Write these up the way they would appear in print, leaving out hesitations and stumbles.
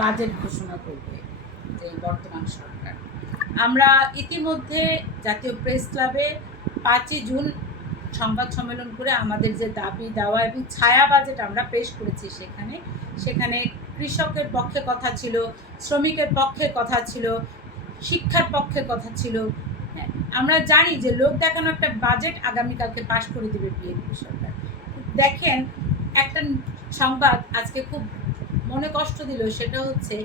Budget ঘোষণা করবে যে বর্তমান সরকার। আমরা ইতিমধ্যে জাতীয় প্রেস ক্লাবে 5ই জুন সংবাদ সম্মেলন করে আমাদের যে দাবি দেওয়া এবং ছায়া বাজেট আমরা পেশ করেছি, সেখানে কৃষকের পক্ষে কথা ছিল, শ্রমিকের পক্ষে কথা ছিল, শিক্ষার পক্ষে কথা ছিল। হ্যাঁ, আমরা জানি যে লোক দেখানো একটা বাজেট আগামীকালকে পাশ করে দেবে বিএনপি সরকার। দেখেন, একটা সংবাদ আজকে খুব মনে কষ্ট দিল, সেটা হচ্ছে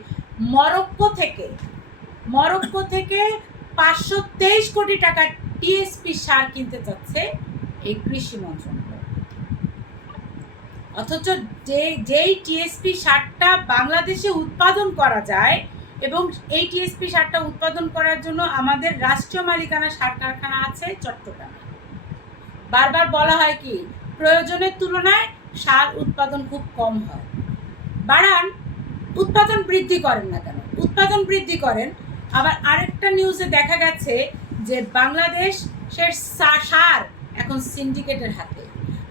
মরক্কো থেকে 523 কোটি টাকা টিএসপি সার কিনতে চাচ্ছে এই কৃষি মন্ত্রণালয়। অথচ যেই টিএসপি সারটা বাংলাদেশে উৎপাদন করা যায় এবং এই টিএসপি সারটা উৎপাদন করার জন্য আমাদের রাষ্ট্রীয় মালিকানা সার কারখানা আছে চট্টগ্রামে। বারবার বলা হয় কি, প্রয়োজনের তুলনায় সার উৎপাদন খুব কম হয়। বাড়ান, উৎপাদন বৃদ্ধি করেন না কেন? উৎপাদন বৃদ্ধি করেন। আবার আরেকটা নিউজে দেখা গেছে যে বাংলাদেশের সার এখন সিন্ডিকেটের হাতে।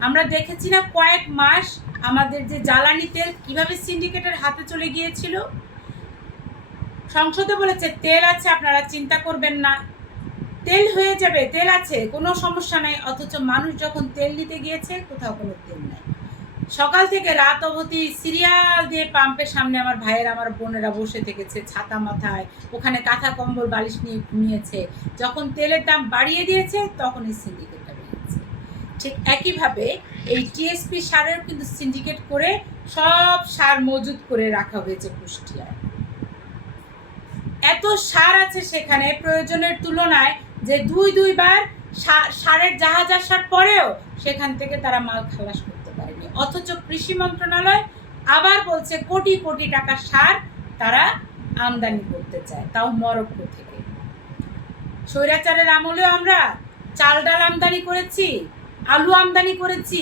আমরা দেখেছি না কয়েক মাস আমাদের যে জ্বালানি তেল কিভাবে সিন্ডিকেটের হাতে চলে গিয়েছিল। সংসদে বলেছে তেল আছে, আপনারা চিন্তা করবেন না, তেল হয়ে যাবে, তেল আছে, কোনো সমস্যা নাই। অথচ মানুষ যখন তেল নিতে গিয়েছে কোথাও কোনো তেল নাই। সকাল থেকে রাত অবধি সিরিয়াল দিয়ে পাম্পের সামনে আমার ভাইয়েরা, আমার বোনেরা বসে থেকেছে ছাতা মাথায়, ওখানে কাঁথা কম্বল বালিশ নিয়ে ঘুমিয়েছে। যখন তেলের দাম বাড়িয়ে দিয়েছে তখন এই সিন্ডিকেটটা বেরিয়েছে। ঠিক একইভাবে এই টিএসপি সারের কিন্তু সিন্ডিকেট করে সব সার মজুত করে রাখা হয়েছে কুষ্টিয়ায়। এত সার আছে সেখানে প্রয়োজনের তুলনায়, যে দুইবার সারের জাহাজ আসার পরেও সেখান থেকে তারা মাল খালাস করতে পারেনি। অথচ কৃষি মন্ত্রণালয় আবার বলছে কোটি কোটি টাকার সার তারা আমদানি করতে চায়, তাও মরক্কো থেকে। স্বৈরাচারের আমলেও আমরা চাল ডাল আমদানি করেছি, আলু আমদানি করেছি,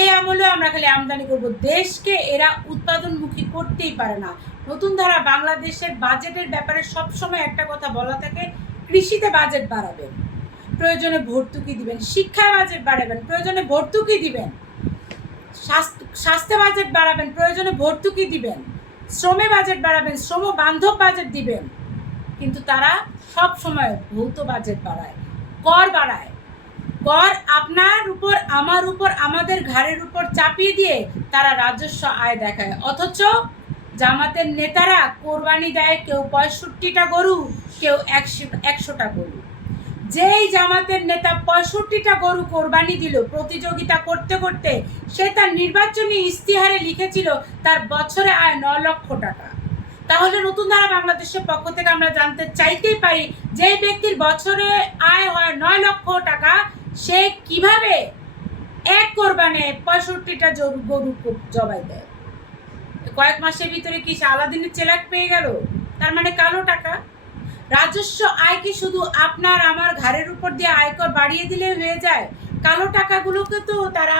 এই আমলেও আমরা খালি আমদানি করব। দেশকে এরা উৎপাদনমুখী করতেই পারে না। নতুন ধারা বাংলাদেশের বাজেটের ব্যাপারে সবসময় একটা কথা বলা থাকে, কৃষিতে বাজেট বাড়াবেন, প্রয়োজনে ভর্তুকি দিবেন, শিক্ষায় বাজেট বাড়াবেন, প্রয়োজনে ভর্তুকি দিবেন, স্বাস্থ্য বাজেট বাড়াবেন, প্রয়োজনে ভর্তুকি দিবেন, শ্রমে বাজেট বাড়াবেন, শ্রম বান্ধব বাজেট দিবেন। কিন্তু তারা সব সময় ভৌত বাজেট বাড়ায়, কর বাড়ায়। কর আপনার উপর, আমার উপর, আমাদের ঘাড়ের উপর চাপিয়ে দিয়ে তারা রাজস্ব আয় দেখায়। অথচ জামাতের নেতারা কোরবানি দেয়, কেউ 65টা গরু, কেউ 100টা গরু। যেই জামাতের নেতা 65টা গরু কোরবানি দিল প্রতিযোগিতা করতে করতে, সে তার নির্বাচনী ইস্তিহারে লিখেছিল তার বছরে আয় 9 লক্ষ টাকা। তাহলে নতুন ধারা বাংলাদেশের পক্ষ থেকে আমরা জানতে চাইতেই পারি, যে ব্যক্তির বছরে আয় হয় 9 লক্ষ টাকা, সে কিভাবে এক কোরবানে 65টা গরু জবাই দেয়? কয়েক মাসের ভিতরে কি আলাদিনের চেলাক পেয়ে গেল? তার মানে কালো টাকা। রাজস্ব আয় কি শুধু আপনার আমার ঘাড়ের উপর দিয়ে আয়কর বাড়িয়ে দিলে হয়ে যায়? কালো টাকাগুলোকে তো তারা